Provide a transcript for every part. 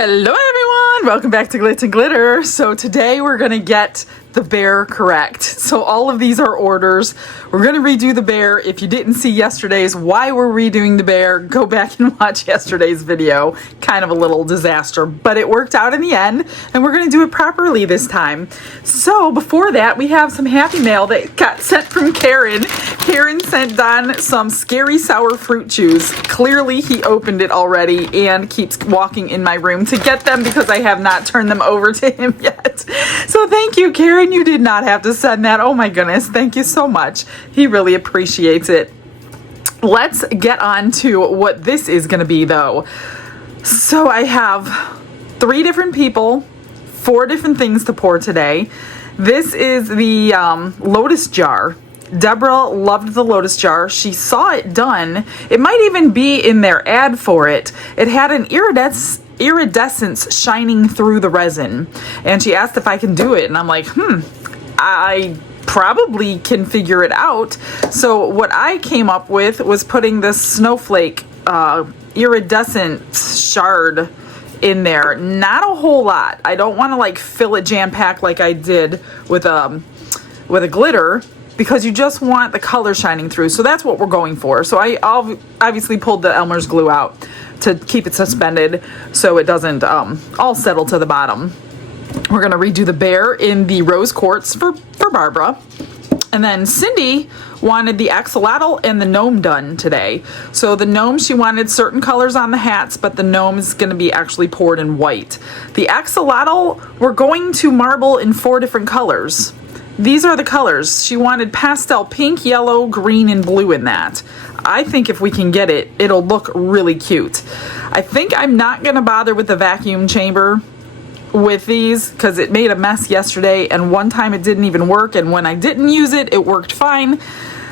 Hello everyone, welcome back to Glitz and Glitter. So today we're gonna get the bear correct. So all of these are orders. We're gonna redo the bear. If you didn't see yesterday's why we're redoing the bear, go back and watch yesterday's video. Kind of a little disaster, but it worked out in the end and we're gonna do it properly this time. So before that, we have some happy mail that got sent from Karen. Karen sent Don some scary sour fruit chews. Clearly he opened it already and keeps walking in my room to get them because I have not turned them over to him yet. So thank you, Karen. You did not have to send that. Oh my goodness. Thank you so much. He really appreciates it. Let's get on to what this is going to be though. So I have 3 different people, 4 different things to pour today. This is the lotus jar. Deborah loved the lotus jar. She saw it done. It might even be in their ad for it. It had an iridescence shining through the resin. And she asked if I can do it. And I'm like, I probably can figure it out. So what I came up with was putting this snowflake iridescent shard in there. Not a whole lot. I don't want to like fill it jam packed like I did with a glitter, because you just want the color shining through. So that's what we're going for. So I obviously pulled the Elmer's glue out to keep it suspended so it doesn't all settle to the bottom. We're gonna redo the bear in the rose quartz for Barbara. And then Cindy wanted the axolotl and the gnome done today. So the gnome, she wanted certain colors on the hats, but the gnome is going to be actually poured in white. The axolotl, we're going to marble in 4 different colors. These are the colors. She wanted pastel pink, yellow, green, and blue in that. I think if we can get it, it'll look really cute. I think I'm not going to bother with the vacuum chamber with these because it made a mess yesterday, and one time it didn't even work, and when I didn't use it, it worked fine.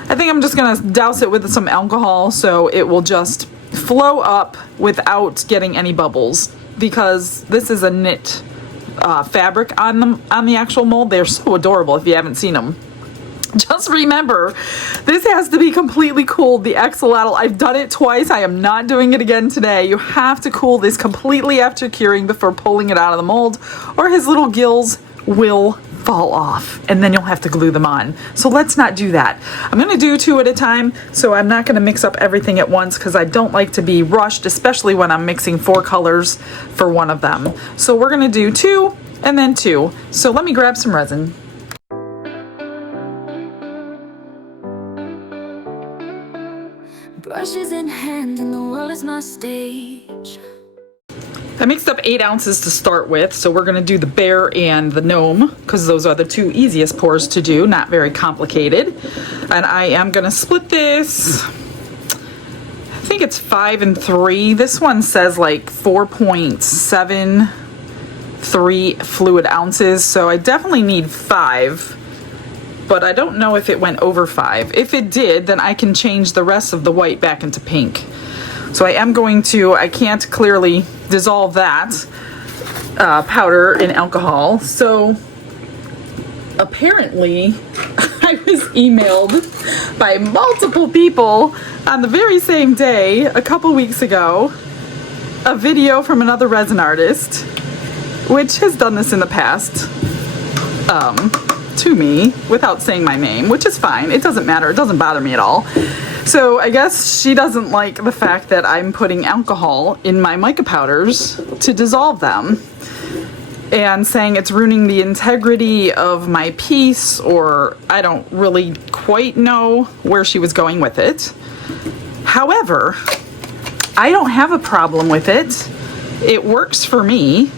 I think I'm just going to douse it with some alcohol so it will just flow up without getting any bubbles, because this is a knit fabric on the actual mold. They're so adorable if you haven't seen them. Just remember, this has to be completely cooled. The axolotl, I've done it twice. I am not doing it again today. You have to cool this completely after curing before pulling it out of the mold, or his little gills will fall off and then you'll have to glue them on. So let's not do that. I'm going to do 2 at a time, so I'm not going to mix up everything at once because I don't like to be rushed, especially when I'm mixing 4 colors for one of them. So we're going to do 2 and then 2. So let me grab some resin. Brushes in hand and the world is my stage. I mixed up 8 ounces to start with, so we're going to do the bear and the gnome because those are the 2 easiest pours to do, not very complicated. And I am going to split this. I think it's 5 and 3. This one says like 4.73 fluid ounces, so I definitely need 5. But I don't know if it went over 5. If it did, then I can change the rest of the white back into pink. So I am going to, I can't clearly dissolve that powder in alcohol. So apparently I was emailed by multiple people on the very same day, a couple weeks ago, a video from another resin artist, which has done this in the past, to me without saying my name, which is fine. It doesn't matter. It doesn't bother me at all. So I guess she doesn't like the fact that I'm putting alcohol in my mica powders to dissolve them, and saying it's ruining the integrity of my piece, or I don't really quite know where she was going with it. However, I don't have a problem with it. It works for me.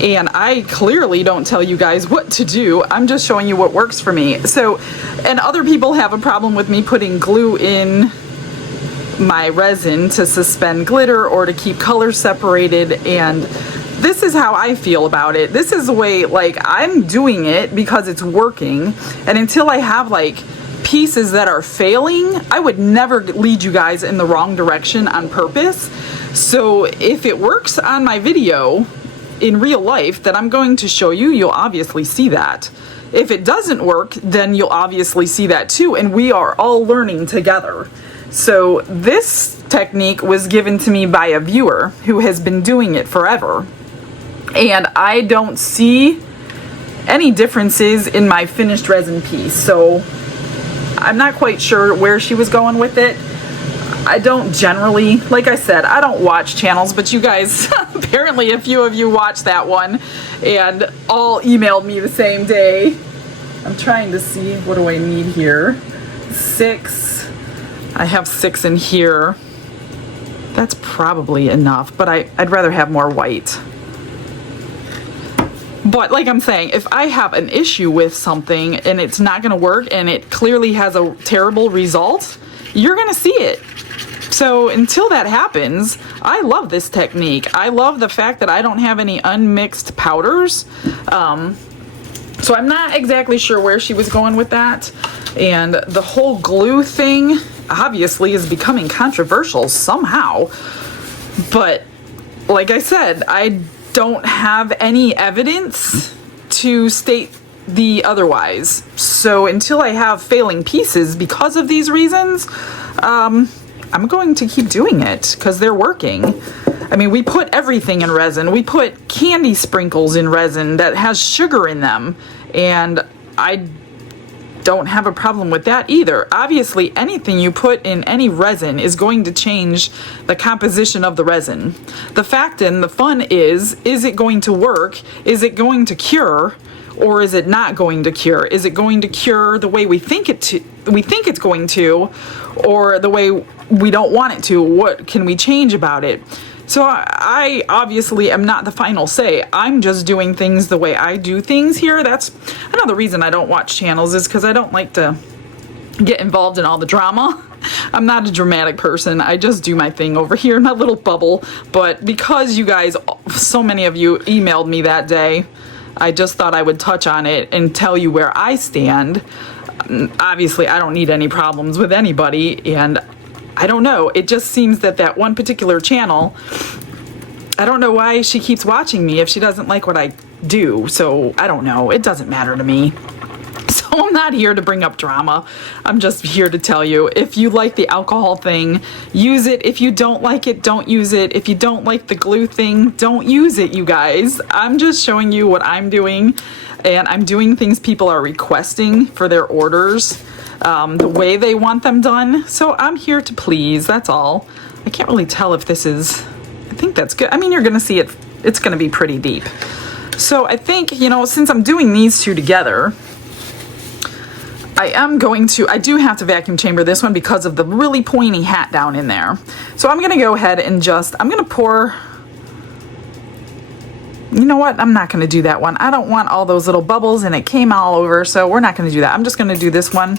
And I clearly don't tell you guys what to do. I'm just showing you what works for me. So, and other people have a problem with me putting glue in my resin to suspend glitter or to keep colors separated. And this is how I feel about it. This is the way, like, I'm doing it because it's working. And until I have like pieces that are failing, I would never lead you guys in the wrong direction on purpose. So if it works on my video in real life that I'm going to show you, you'll obviously see that. If it doesn't work, then you'll obviously see that too, and we are all learning together. So this technique was given to me by a viewer who has been doing it forever. and I don't see any differences in my finished resin piece. So I'm not quite sure where she was going with it. I don't generally, like I said, I don't watch channels, but you guys, apparently a few of you watched that one and all emailed me the same day. I'm trying to see, what do I need here? 6. I have 6 in here. That's probably enough, but I'd rather have more white. But like I'm saying, if I have an issue with something and it's not going to work and it clearly has a terrible result, you're going to see it. So until that happens, I love this technique. I love the fact that I don't have any unmixed powders. So I'm not exactly sure where she was going with that. And the whole glue thing obviously is becoming controversial somehow. But like I said, I don't have any evidence to state the otherwise. So until I have failing pieces because of these reasons, I'm going to keep doing it because they're working. I mean, we put everything in resin. We put candy sprinkles in resin that has sugar in them, and I don't have a problem with that either. Obviously, anything you put in any resin is going to change the composition of the resin. The fact and the fun is it going to work? Is it going to cure? Or is it not going to cure? Is it going to cure the way we think it's going to, or the way we don't want it to? What can we change about it? So I obviously am not the final say. I'm just doing things the way I do things here. That's another reason I don't watch channels, is because I don't like to get involved in all the drama. I'm not a dramatic person. I just do my thing over here in my little bubble. But because you guys, so many of you emailed me that day, I just thought I would touch on it and tell you where I stand. Obviously, I don't need any problems with anybody, and I don't know. It just seems that that one particular channel, I don't know why she keeps watching me if she doesn't like what I do. So I don't know. It doesn't matter to me. So I'm not here to bring up drama. I'm just here to tell you, if you like the alcohol thing, use it. If you don't like it, don't use it. If you don't like the glue thing, don't use it, you guys. I'm just showing you what I'm doing, and I'm doing things people are requesting for their orders, the way they want them done. So I'm here to please, that's all. I can't really tell if this is, I think that's good. I mean, you're gonna see it, it's gonna be pretty deep. So I think, you know, since I'm doing these two together, I do have to vacuum chamber this one because of the really pointy hat down in there. So I'm gonna go ahead and I'm gonna pour, you know what, I'm not gonna do that one. I don't want all those little bubbles and it came all over, so we're not gonna do that. I'm just gonna do this one.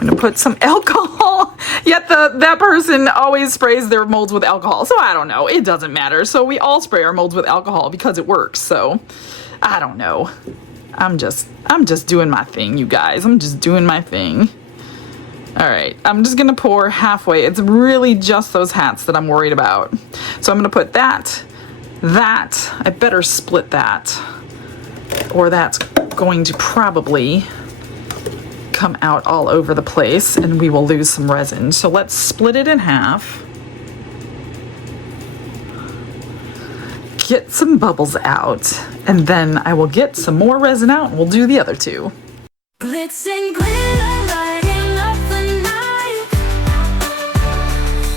I'm gonna put some alcohol, yet that person always sprays their molds with alcohol. So I don't know, it doesn't matter. So we all spray our molds with alcohol because it works, so I don't know. I'm just doing my thing, you guys. I'm just doing my thing. All right, I'm just gonna pour halfway. It's really just those hats that I'm worried about. So I'm gonna put that. I better split that, or that's going to probably come out all over the place and we will lose some resin. So let's split it in half. Get some bubbles out, and then I will get some more resin out and we'll do the other two. Glitz and glitter lighting up the night,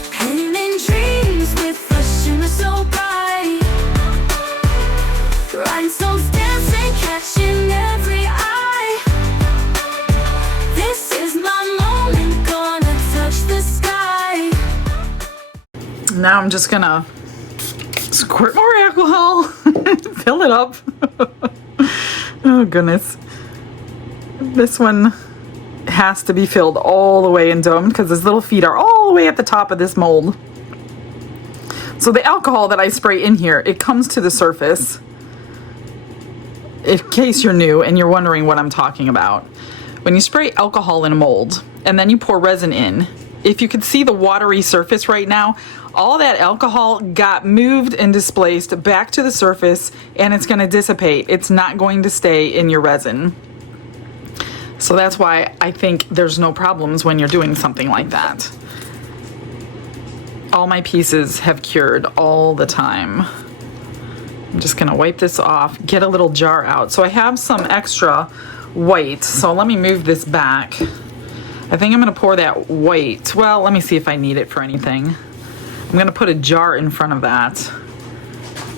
painting dreams with a shimmer so bright, rhinestones dancing, catching every eye. This is my moment, gonna touch the sky. Now I'm just gonna squirt more alcohol, fill it up. Oh goodness. This one has to be filled all the way and domed because his little feet are all the way at the top of this mold. So the alcohol that I spray in here, it comes to the surface. In case you're new and you're wondering what I'm talking about. When you spray alcohol in a mold and then you pour resin in, if you could see the watery surface right now, all that alcohol got moved and displaced back to the surface, and it's going to dissipate. It's not going to stay in your resin. So that's why I think there's no problems when you're doing something like that. All my pieces have cured all the time. I'm just gonna wipe this off, get a little jar out. So I have some extra white, so let me move this back. I think I'm gonna pour that white. Well, let me see if I need it for anything. I'm gonna put a jar in front of that.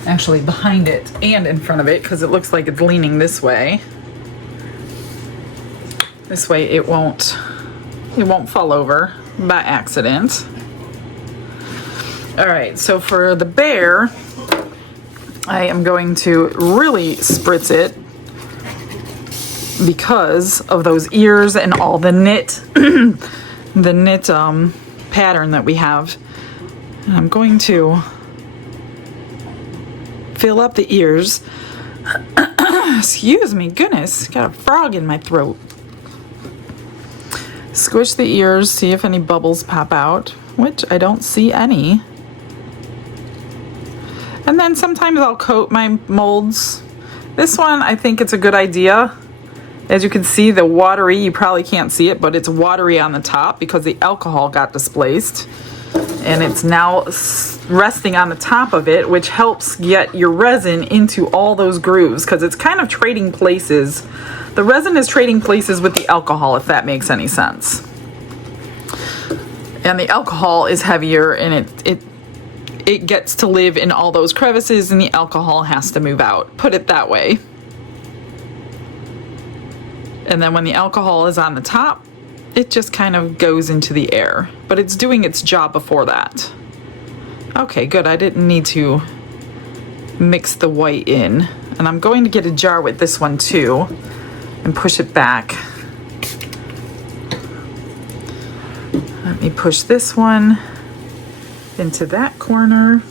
Actually behind it and in front of it, because it looks like it's leaning this way. This way it won't fall over by accident. All right, so for the bear, I am going to really spritz it because of those ears and all the knit, the knit pattern that we have. And I'm going to fill up the ears. Excuse me, goodness, got a frog in my throat. Squish the ears, see if any bubbles pop out, which I don't see any. And then sometimes I'll coat my molds. This one, I think it's a good idea. As you can see, the watery, you probably can't see it, but it's watery on the top because the alcohol got displaced. And it's now resting on the top of it, which helps get your resin into all those grooves because it's kind of trading places. The resin is trading places with the alcohol, if that makes any sense. And the alcohol is heavier and it gets to live in all those crevices and the alcohol has to move out. Put it that way. And then when the alcohol is on the top, it just kind of goes into the air. But it's doing its job before that. Okay, good. I didn't need to mix the white in. And I'm going to get a jar with this one too and push it back. Let me push this one into that corner.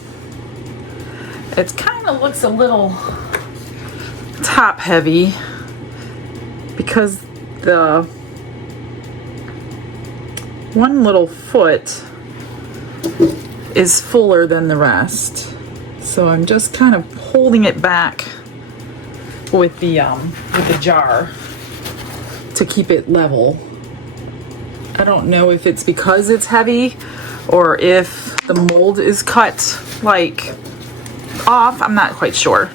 It kind of looks a little top heavy because the one little foot is fuller than the rest. So I'm just kind of holding it back with the jar to keep it level. I don't know if it's because it's heavy or if the mold is cut like off. I'm not quite sure.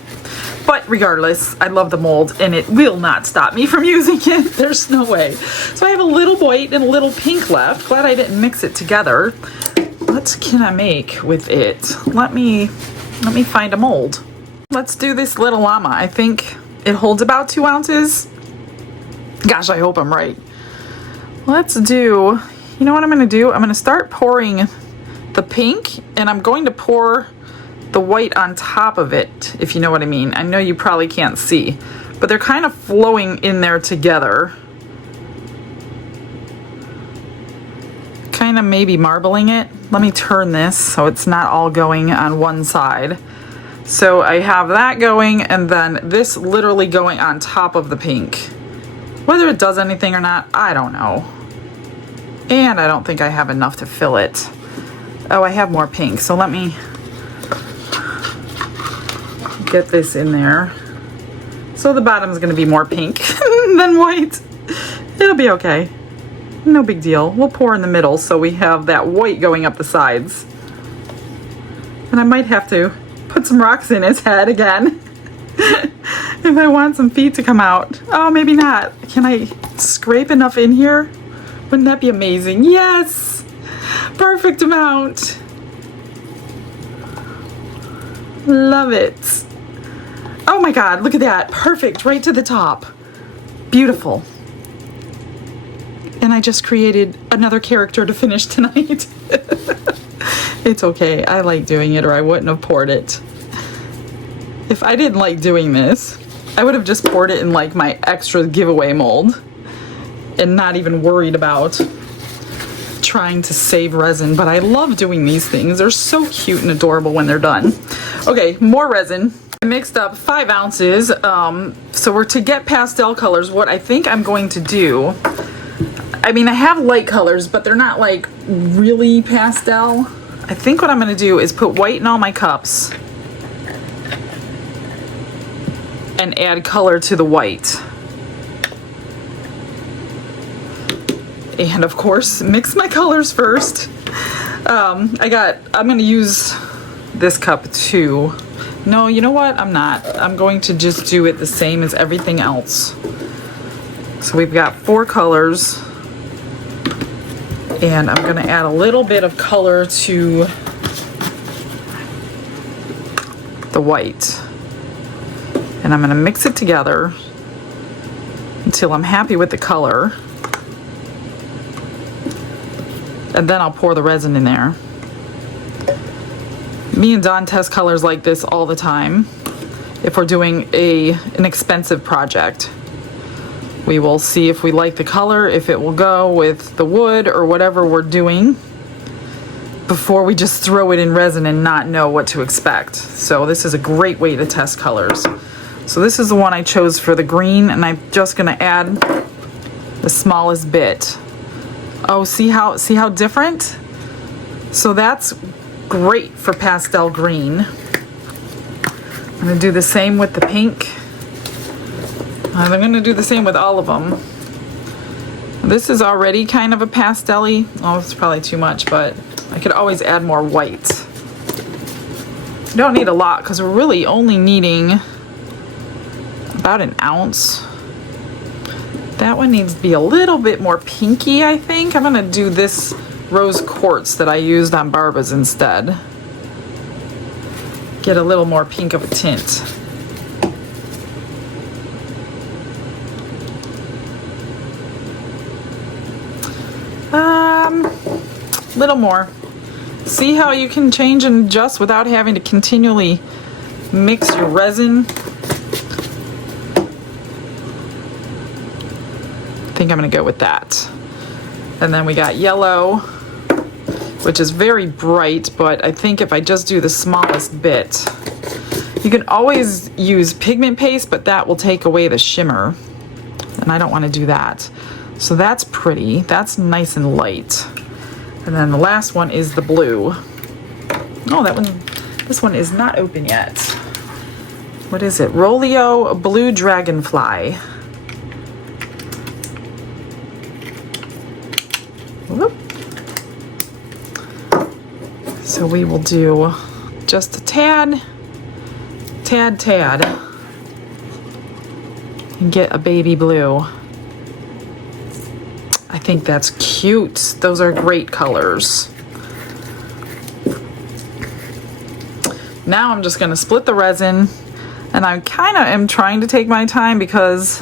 But regardless, I love the mold and it will not stop me from using it. There's no way. So I have a little white and a little pink left. Glad I didn't mix it together. What can I make with it? Let me find a mold. Let's do this little llama. I think it holds about 2 ounces. Gosh, I hope I'm right. Let's do, you know what I'm gonna do? I'm gonna start pouring the pink and I'm going to pour the white on top of it, if you know what I mean. I know you probably can't see, but they're kind of flowing in there together. Kind of maybe marbling it. Let me turn this so it's not all going on one side. So I have that going and then this literally going on top of the pink. Whether it does anything or not, I don't know. And I don't think I have enough to fill it. Oh, I have more pink, so let me get this in there. So the bottom is going to be more pink than white. It'll be okay. No big deal. We'll pour in the middle so we have that white going up the sides. And I might have to put some rocks in his head again if I want some feet to come out. Oh, maybe not. Can I scrape enough in here? Wouldn't that be amazing? Yes! Perfect amount. Love it. Oh my God, look at that. Perfect, right to the top. Beautiful. And I just created another character to finish tonight. It's okay, I like doing it or I wouldn't have poured it. If I didn't like doing this, I would have just poured it in like my extra giveaway mold and not even worried about trying to save resin, but I love doing these things. They're so cute and adorable when they're done. Okay, more resin. I mixed up 5 ounces. So we're to get pastel colors. What I think I'm going to do, I mean, I have light colors, but they're not like really pastel. I think what I'm going to do is put white in all my cups and add color to the white. And of course, mix my colors first. I'm going to use this cup too. No, you know what? I'm not. I'm going to just do it the same as everything else. So we've got 4 colors. And I'm gonna add a little bit of color to the white. And I'm gonna mix it together until I'm happy with the color. And then I'll pour the resin in there. Me and Dawn test colors like this all the time. If we're doing an expensive project, we will see if we like the color, if it will go with the wood or whatever we're doing, before we just throw it in resin and not know what to expect. So this is a great way to test colors. So this is the one I chose for the green, and I'm just gonna add the smallest bit. Oh, see how different? So that's great for pastel green. I'm gonna do the same with the pink. I'm gonna do the same with all of them. This is already kind of a pastel-y. Oh, it's probably too much, but I could always add more white. You don't need a lot because we're really only needing about an ounce. That one needs to be a little bit more pinky, I think. I'm gonna do this rose quartz that I used on Barba's instead. Get a little more pink of a tint. Little more. See how you can change and adjust without having to continually mix your resin? I think I'm gonna go with that. And then we got yellow, which is very bright, but I think if I just do the smallest bit, you can always use pigment paste, but that will take away the shimmer, and I don't want to do that. So that's pretty. That's nice and light. And then the last one is the blue. Oh, this one is not open yet. What is it? Rolio Blue Dragonfly. Whoop. So we will do just a tad, and get a baby blue. I think that's cute. Those are great colors. Now I'm just gonna split the resin, and I kind of am trying to take my time because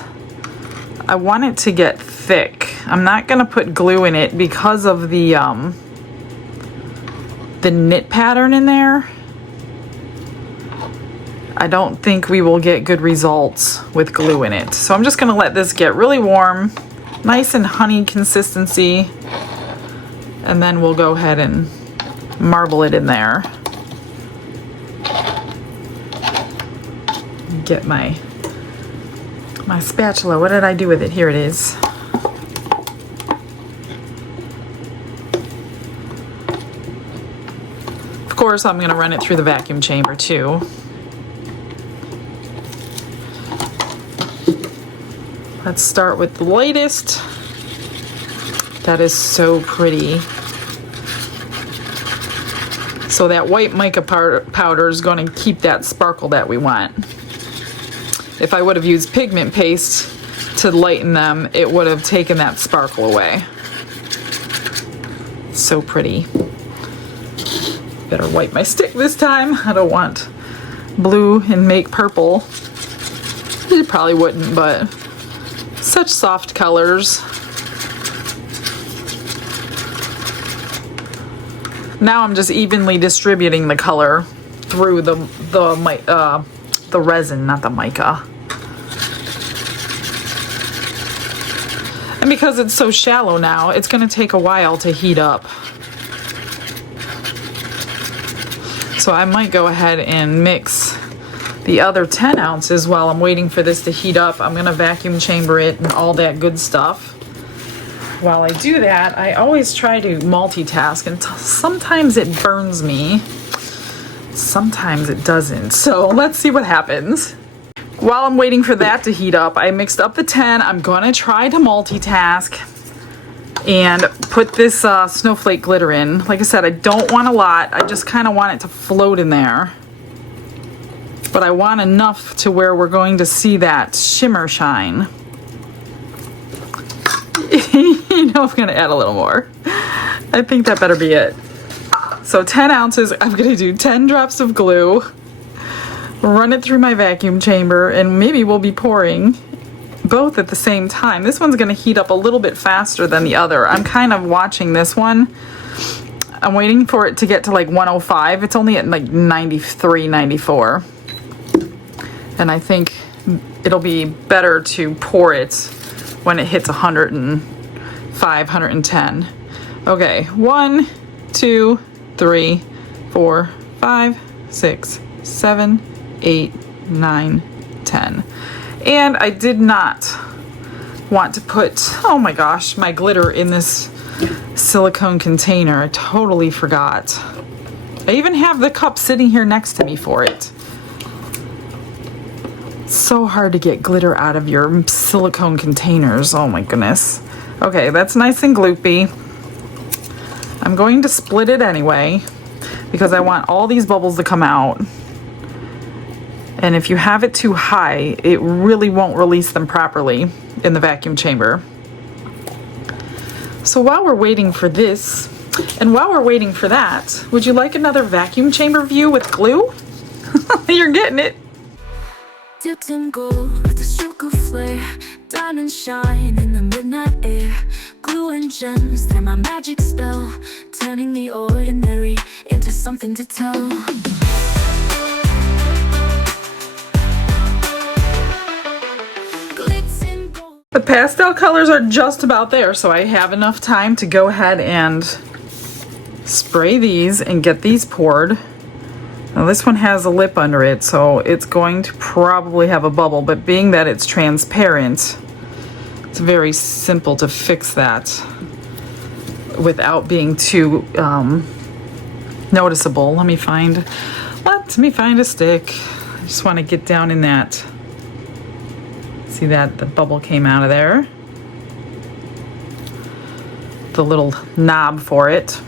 I want it to get thick. I'm not gonna put glue in it because of the knit pattern in there. I don't think we will get good results with glue in it. So I'm just gonna let this get really warm, nice and honey consistency, and then we'll go ahead and marble it in there. Get my spatula. What did I do with it? Here it is. Of course, I'm going to run it through the vacuum chamber too. Let's start with the lightest. That is so pretty. So that white mica powder is going to keep that sparkle that we want. If I would have used pigment paste to lighten them, it would have taken that sparkle away. So pretty. Better wipe my stick this time. I don't want blue and make purple. It probably wouldn't, but such soft colors. Now I'm just evenly distributing the color through the resin, not the mica. And because it's so shallow now, it's going to take a while to heat up. So I might go ahead and mix the other 10 ounces while I'm waiting for this to heat up. I'm going to vacuum chamber it and all that good stuff. While I do that, I always try to multitask, and sometimes it burns me. Sometimes it doesn't. So let's see what happens. While I'm waiting for that to heat up, I mixed up the 10. I'm gonna try to multitask and put this snowflake glitter in. Like I said, I don't want a lot. I just kind of want it to float in there. but I want enough to where we're going to see that shimmer shine. You know, I'm gonna add a little more. I think that better be it. So 10 ounces, I'm gonna do 10 drops of glue, run it through my vacuum chamber, and maybe we'll be pouring both at the same time. This one's gonna heat up a little bit faster than the other. I'm kind of watching this one. I'm waiting for it to get to like 105. It's only at like 93, 94. And I think it'll be better to pour it when it hits 105, 110. Okay, 1, 2, 3, 4, 5, 6, 7, 8, 9, 10. And I did not want to put, oh my gosh, my glitter in this silicone container. I totally forgot. I even have the cup sitting here next to me for it. It's so hard to get glitter out of your silicone containers. Oh my goodness. Okay, that's nice and gloopy. I'm going to split it anyway because I want all these bubbles to come out. And if you have it too high, it really won't release them properly in the vacuum chamber. So while we're waiting for this, and while we're waiting for that, would you like another vacuum chamber view with glue? You're getting it. Dipped in gold with a stroke of flare, diamonds shine in the midnight air. Glue and gems, they're my magic spell, turning the ordinary into something to tell. The pastel colors are just about there, so I have enough time to go ahead and spray these and get these poured. Now this one has a lip under it, so it's going to probably have a bubble, but being that it's transparent, it's very simple to fix that without being too noticeable. Let me find a stick. I just want to get down in that. See that the bubble came out of there. The little knob for it.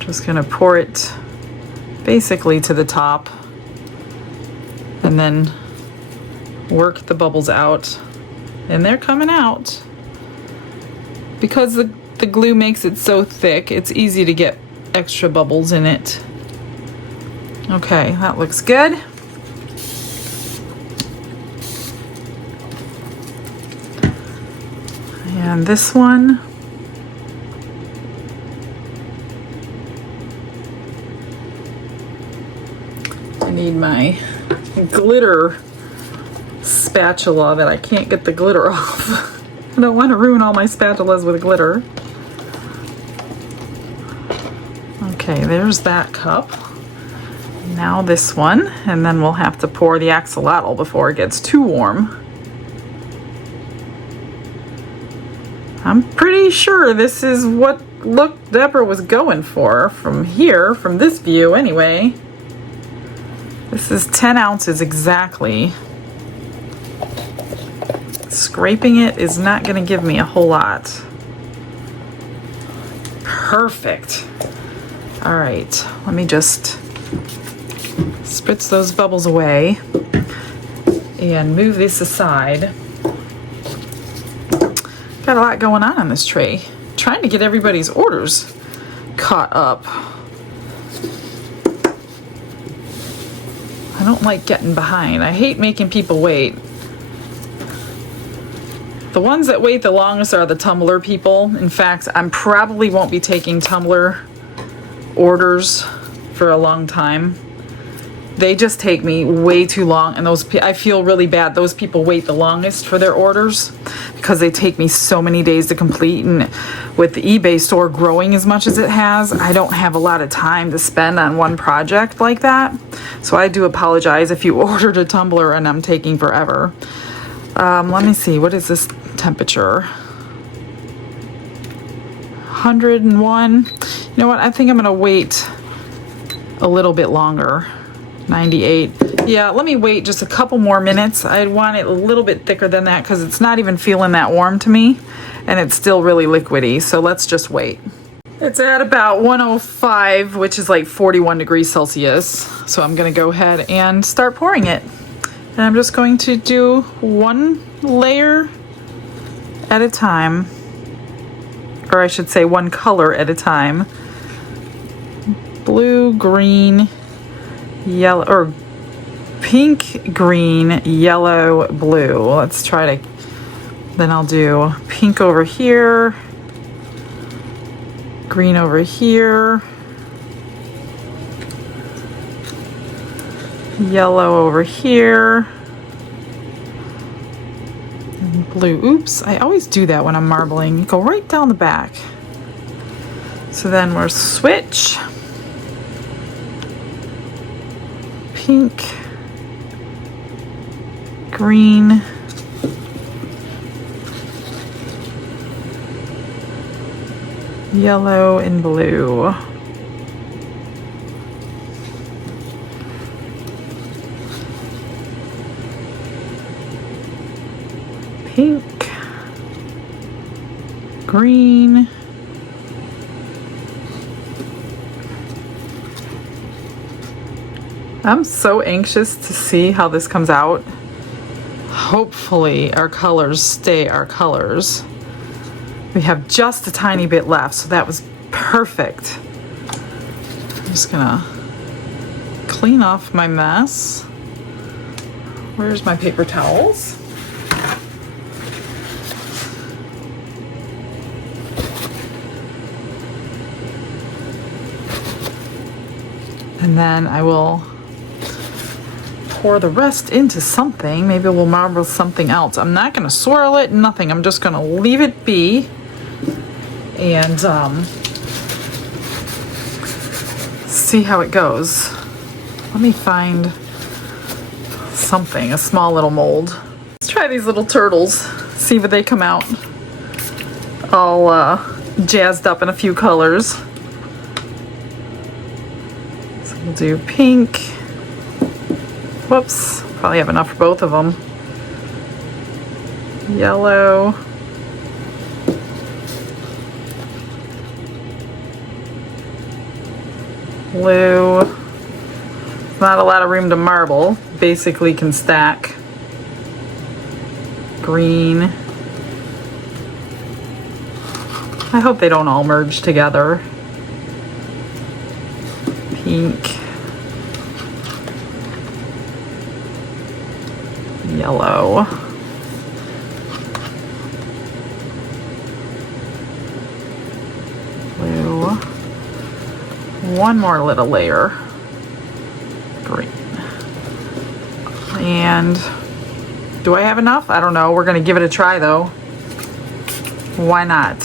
Just gonna pour it basically to the top and then work the bubbles out. And they're coming out. Because the glue makes it so thick, it's easy to get extra bubbles in it. Okay, that looks good. And this one. I need my glitter spatula that I can't get the glitter off. I don't want to ruin all my spatulas with glitter. Okay, there's that cup. Now this one, and then we'll have to pour the axolotl before it gets too warm. I'm pretty sure this is what Deborah was going for from here, from this view anyway. This is 10 ounces exactly. Scraping it is not going to give me a whole lot. Perfect. All right, let me just spritz those bubbles away and move this aside. Got a lot going on this tray. Trying to get everybody's orders caught up. I don't like getting behind. I hate making people wait. The ones that wait the longest are the tumbler people. In fact, I probably won't be taking tumbler orders for a long time. They just take me way too long, and I feel really bad. Those people wait the longest for their orders because they take me so many days to complete, and with the eBay store growing as much as it has, I don't have a lot of time to spend on one project like that. So I do apologize if you ordered a tumbler and I'm taking forever. Let me see, what is this temperature? 101. You know what, I think I'm gonna wait a little bit longer. 98. Yeah, let me wait just a couple more minutes. I want it a little bit thicker than that because it's not even feeling that warm to me, and it's still really liquidy, so let's just wait. It's at about 105, which is like 41 degrees Celsius. So I'm gonna go ahead and start pouring it. And I'm just going to do one layer at a time, or I should say one color at a time. Blue, green, yellow, or pink, green, yellow, blue. Let's try to, then I'll do pink over here, green over here, yellow over here, and blue. Oops, I always do that when I'm marbling. You go right down the back. So then we'll switch. Pink, green, yellow, and blue. Pink, green, I'm so anxious to see how this comes out. Hopefully our colors stay our colors. We have just a tiny bit left, so that was perfect. I'm just gonna clean off my mess. Where's my paper towels? And then I will pour the rest into something. Maybe we'll marble something else. I'm not gonna swirl it, nothing. I'm just gonna leave it be and see how it goes. Let me find something, a small little mold. Let's try these little turtles, see if they come out all jazzed up in a few colors. So we'll do pink. Whoops, probably have enough for both of them. Yellow. Blue. Not a lot of room to marble. Basically can stack. Green. I hope they don't all merge together. Pink. Yellow. Blue. One more little layer. Green. And do I have enough? I don't know. We're gonna give it a try though. Why not?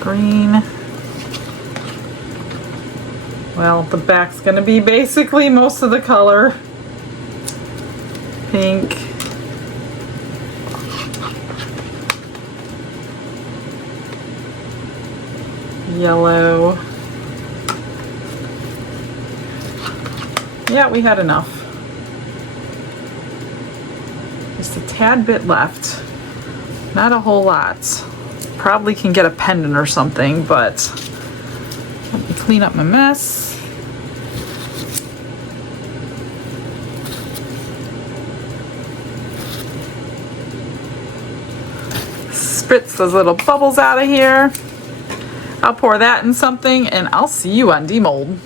Green. Well, the back's gonna be basically most of the color. Pink. Yellow. Yeah, we had enough. Just a tad bit left. Not a whole lot. Probably can get a pendant or something, but let me clean up my mess. Spritz those little bubbles out of here. I'll pour that in something and I'll see you on demold.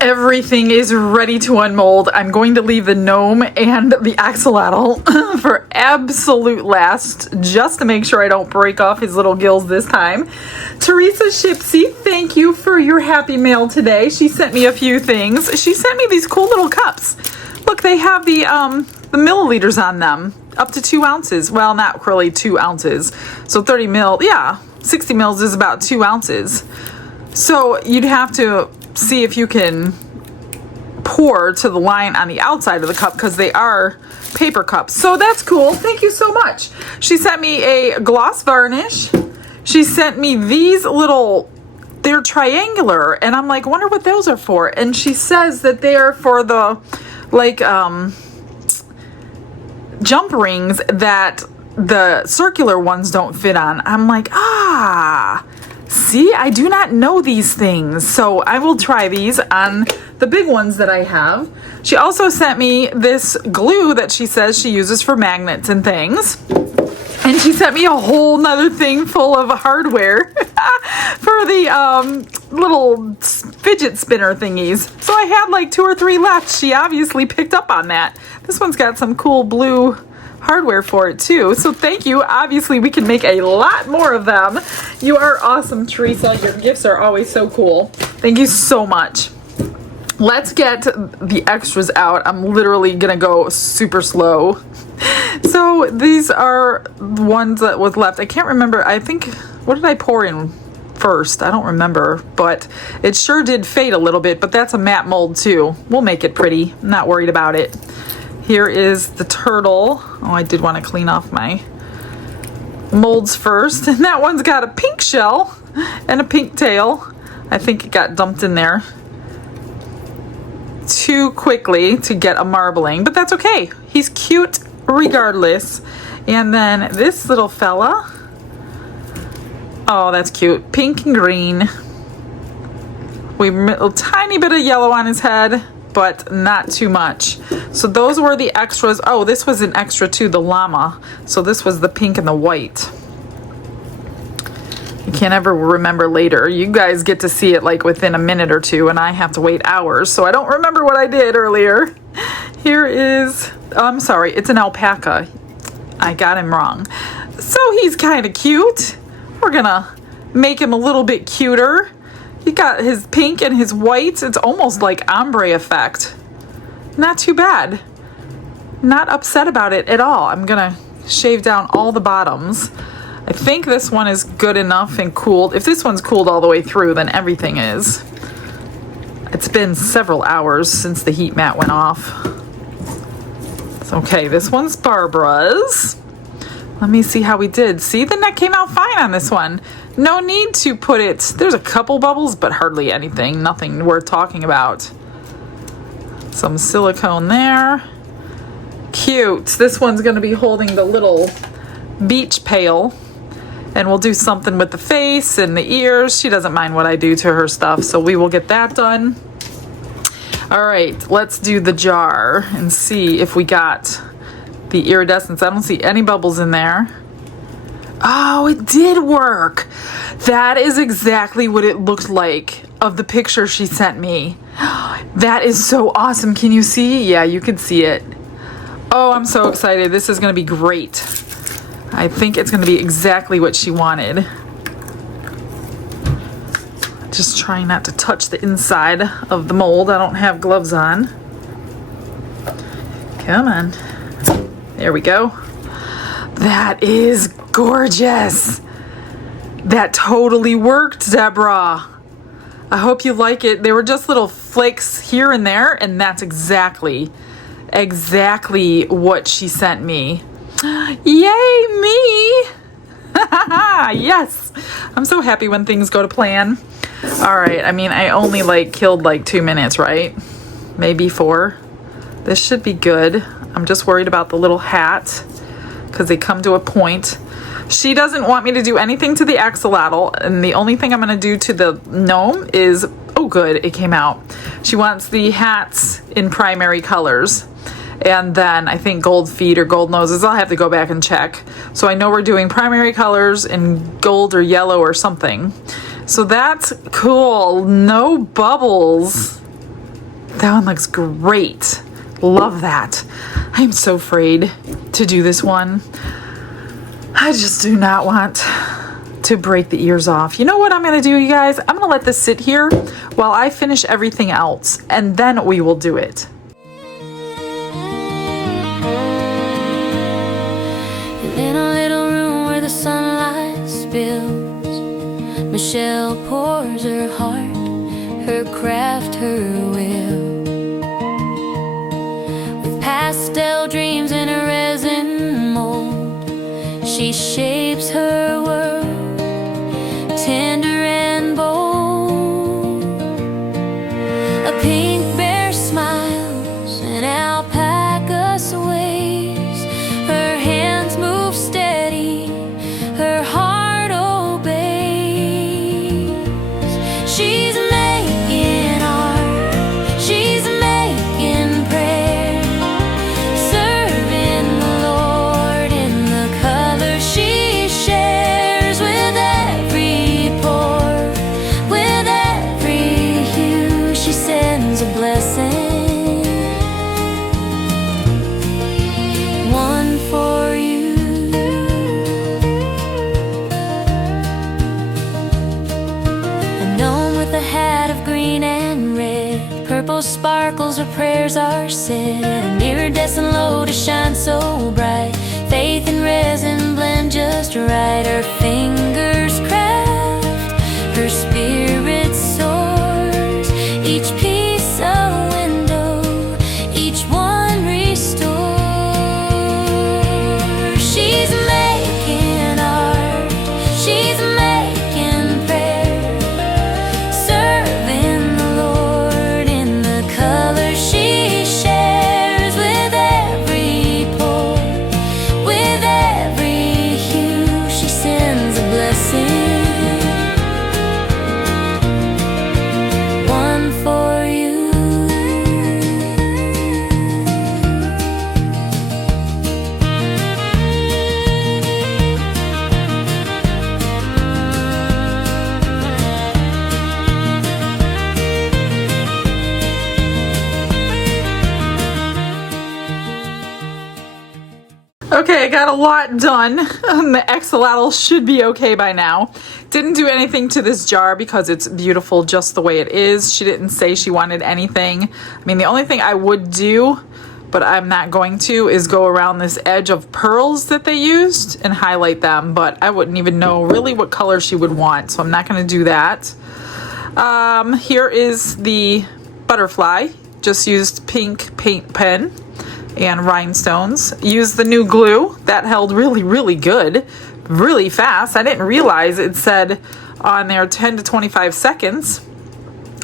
Everything is ready to unmold. I'm going to leave the gnome and the axolotl for absolute last, just to make sure I don't break off his little gills this time. Teresa Shipsy, thank you for your happy mail today. She sent me a few things. She sent me these cool little cups. Look, they have the milliliters on them, up to 2 ounces. Well, not really 2 ounces. So 30 mil, yeah, 60 mils is about 2 ounces. So you'd have to see if you can pour to the line on the outside of the cup because they are paper cups. So that's cool. Thank you so much. She sent me a gloss varnish. She sent me these little, they're triangular, and I'm like, wonder what those are for. And she says that they are for the like jump rings that the circular ones don't fit on. I'm like, see, I do not know these things. So I will try these on the big ones that I have. She also sent me this glue that she says she uses for magnets and things. And she sent me a whole nother thing full of hardware for the little fidget spinner thingies. So I had like 2 or 3 left. She obviously picked up on that. This one's got some cool blue hardware for it too. So thank you. Obviously we can make a lot more of them. You are awesome, Teresa. Your gifts are always so cool. Thank you so much. Let's get the extras out. I'm literally gonna go super slow. So these are the ones that was left. I can't remember. I think, what did I pour in first? I don't remember, but it sure did fade a little bit, but that's a matte mold too. We'll make it pretty. I'm not worried about it. Here is the turtle. Oh, I did want to clean off my molds first. And that one's got a pink shell and a pink tail. I think it got dumped in there too quickly to get a marbling, but that's okay. He's cute regardless. And then this little fella. Oh, that's cute. Pink and green. A tiny bit of yellow on his head, but not too much. So those were the extras. Oh, this was an extra too, the llama. So this was the pink and the white. You can't ever remember later. You guys get to see it like within a minute or two, and I have to wait hours, so I don't remember what I did earlier. Here is, I'm sorry, it's an alpaca. I got him wrong. So he's kind of cute. We're gonna make him a little bit cuter. He got his pink and his white. It's almost like ombre effect. Not too bad. Not upset about it at all. I'm gonna shave down all the bottoms. I think this one is good enough and cooled. If this one's cooled all the way through, then everything is. It's been several hours since the heat mat went off. It's okay, this one's Barbara's. Let me see how we did. See, the neck came out fine on this one. No need to put it, there's a couple bubbles, but hardly anything. Nothing worth talking about. Some silicone there. Cute. This one's gonna be holding the little beach pail. And we'll do something with the face and the ears. She doesn't mind what I do to her stuff, so we will get that done. All right, let's do the jar and see if we got the iridescence. I don't see any bubbles in there. Oh, it did work. That is exactly what it looked like of the picture she sent me. That is so awesome. Can you see? Yeah, you can see it. Oh, I'm so excited. This is gonna be great. I think it's going to be exactly what she wanted. Just trying not to touch the inside of the mold. I don't have gloves on. Come on. There we go. That is gorgeous. That totally worked, Deborah. I hope you like it. They were just little flakes here and there, and that's exactly what she sent me. Yay, me! Yes! I'm so happy when things go to plan. Alright, I mean, I only killed 2 minutes, right? Maybe 4. This should be good. I'm just worried about the little hat because they come to a point. She doesn't want me to do anything to the axolotl, and the only thing I'm going to do to the gnome is, oh good, it came out. She wants the hats in primary colors. And then I think gold feet or gold noses. I'll have to go back and check. So I know we're doing primary colors in gold or yellow or something. So that's cool. No bubbles. That one looks great. Love that. I'm so afraid to do this one. I just do not want to break the ears off. You know what I'm going to do, you guys? I'm going to let this sit here while I finish everything else. And then we will do it. In a little room where the sunlight spills, Michelle pours her heart, her her craft, her will. With pastel dreams in a resin mold, she shapes her world, tender and bold. A pink bear smiles, an alpaca sways, her hands move steady, her heart obeys. She's making art, she's making prayer, serving the Lord in the color she shares. With every pore, with every hue, she sends a blessing, one for you. A gnome with a hat of green and red, purple sparkles where prayers are said. An iridescent lotus shines so bright, faith and resin blend just right. Her fingers craft, her spirit soars, each piece a window, each one restores. She's making art, she's making prayer, serving the Lord in the color she shares. With every pore, with every hue, she sends a blessing, one for you. Okay, I got a lot done. The axolotl should be okay by now. Didn't do anything to this jar because it's beautiful just the way it is. She didn't say she wanted anything. I mean, the only thing I would do, but I'm not going to, is go around this edge of pearls that they used and highlight them, but I wouldn't even know really what color she would want, so I'm not going to do that. Here is the butterfly. Just used pink paint pen and rhinestones. Used the new glue. That held really good, really fast. I didn't realize it said on there 10 to 25 seconds.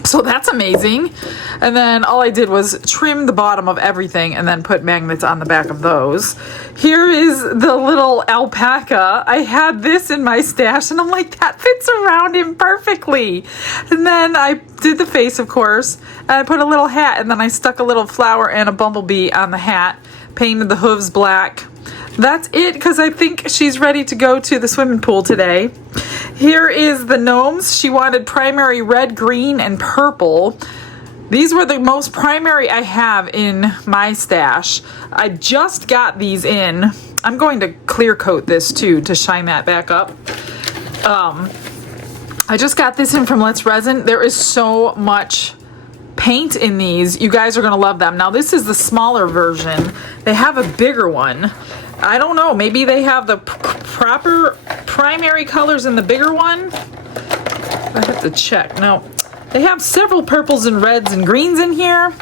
So that's amazing. And then all I did was trim the bottom of everything and then put magnets on the back of those. Here is the little alpaca. I had this in my stash and I'm like, that fits around him perfectly. And then I did the face, of course, and I put a little hat, and then I stuck a little flower and a bumblebee on the hat, painted the hooves black. That's it, because I think she's ready to go to the swimming pool today. Here is the gnomes. She wanted primary red, green, and purple. These were the most primary I have in my stash. I just got these in. I'm going to clear coat this too to shine that back up. I just got this in from Let's Resin. There is so much paint in these. You guys are going to love them. Now, this is the smaller version. They have a bigger one. I don't know. Maybe they have the proper primary colors in the bigger one. I have to check. No. They have several purples and reds and greens in here,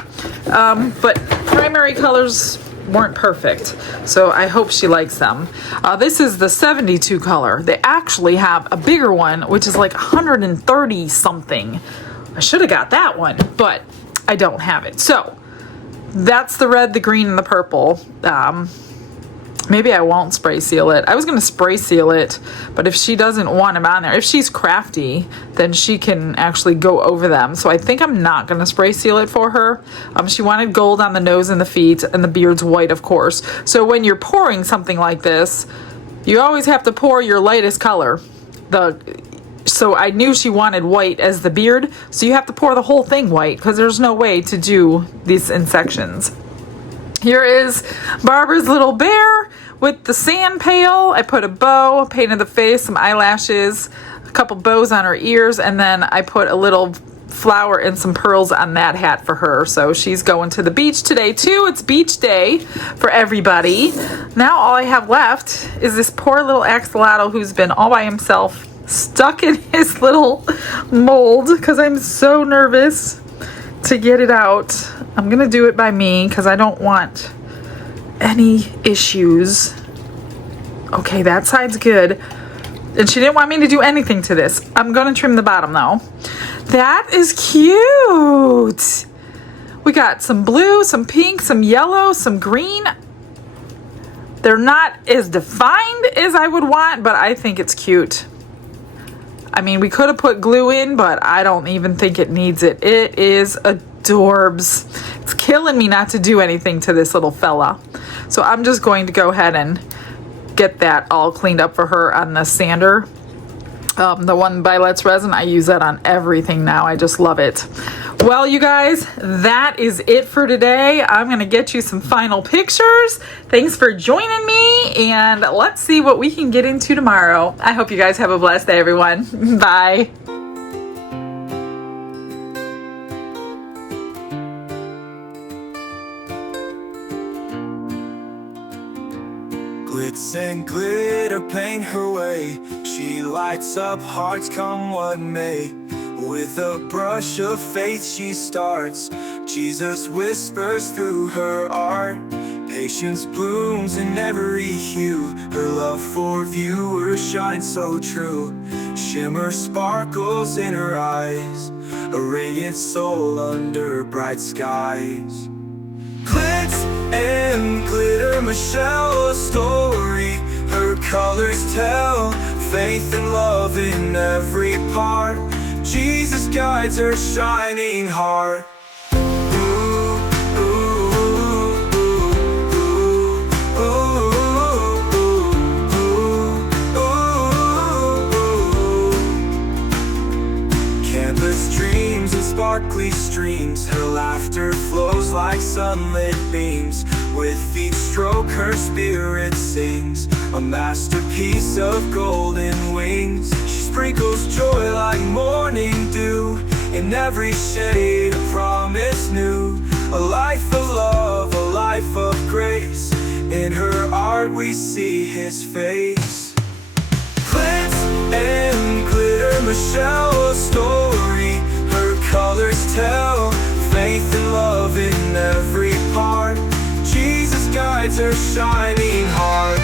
but primary colors weren't perfect, so I hope she likes them. This is the 72 color. They actually have a bigger one, which is like 130 something. I should have got that one, but I don't have it. So that's the red, the green, and the purple. Maybe I won't spray seal it. I was going to spray seal it, but if she doesn't want them on there, if she's crafty, then she can actually go over them. So I think I'm not going to spray seal it for her. She wanted gold on the nose and the feet, and the beard's white, of course. So when you're pouring something like this, you always have to pour your lightest color. So I knew she wanted white as the beard, so you have to pour the whole thing white because there's no way to do these in sections. Here is Barbara's little bear with the sand pail. I put a bow, painted the face, some eyelashes, a couple bows on her ears, and then I put a little flower and some pearls on that hat for her. So she's going to the beach today too. It's beach day for everybody. Now all I have left is this poor little axolotl who's been all by himself stuck in his little mold because I'm so nervous to get it out. I'm gonna do it by me because I don't want any issues. Okay, that side's good. And she didn't want me to do anything to this. I'm gonna trim the bottom though. That is cute. We got some blue, some pink, some yellow, some green. They're not as defined as I would want, but I think it's cute. I mean, we could have put glue in, but I don't even think it needs it. It is adorbs. It's killing me not to do anything to this little fella. So I'm just going to go ahead and get that all cleaned up for her on the sander. The one by Let's Resin, I use that on everything now. I just love it. Well, you guys, that is it for today. I'm going to get you some final pictures. Thanks for joining me, and let's see what we can get into tomorrow. I hope you guys have a blessed day, everyone. Bye. Glitz and glitter paint her way. She lights up hearts come what may. With a brush of faith she starts. Jesus whispers through her art. Patience blooms in every hue. Her love for viewers shines so true. Shimmer sparkles in her eyes. A radiant soul under bright skies. Glitz and glitter, Michelle, a story. Her colors tell faith and love in every part. Jesus guides her shining heart. Canvas dreams and sparkly streams. Her laughter flows like sunlit beams. With each stroke her spirit sings. A masterpiece of golden wings. She sprinkles joy like morning dew. In every shade a promise new. A life of love, a life of grace. In her art we see his face. Glitz and glitter, Michelle, a story. Her colors tell faith and love in every part. Jesus guides her shining heart.